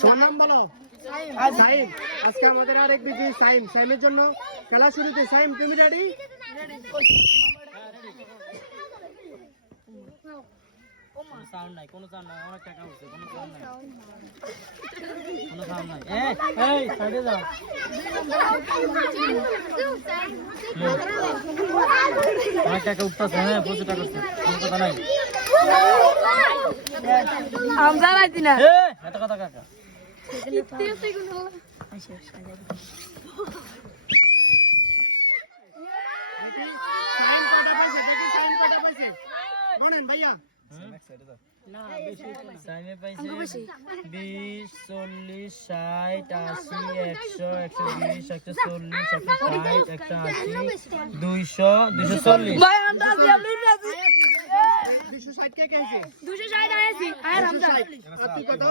তোমার নাম বলো। সাইম। আজকে আমাদের আরেক বিজয়ী সাইম। সাইমের জন্য খেলা শুরুতে। সাইম, তুমি রেডি? সাউন্ড নাই, কোনো সাউন্ড নাই, অনেক টাকা হচ্ছে, কোনো সাউন্ড নাই, কোনো সাউন্ড নাই। এই সাইডে যাও। অনেক টাকা উঠতেছে, হ্যাঁ প্রচুর টাকা উঠছে, কোনো কথা নাই। আমরা রাজি না। এত কথা কাকা। সাইম কয়টা পাইছে? দেখি সাইম কয়টা পাইছে। বলেন ভাইয়া। সাইমে পাইছে 20, 40, 60, 80, 100, 120, 140, 160, 180, 200, 240। ভাই আমরা রাজি। 260 কে কে আছে? 260 আইছি। আর আমরা। 260 আর তুই কত?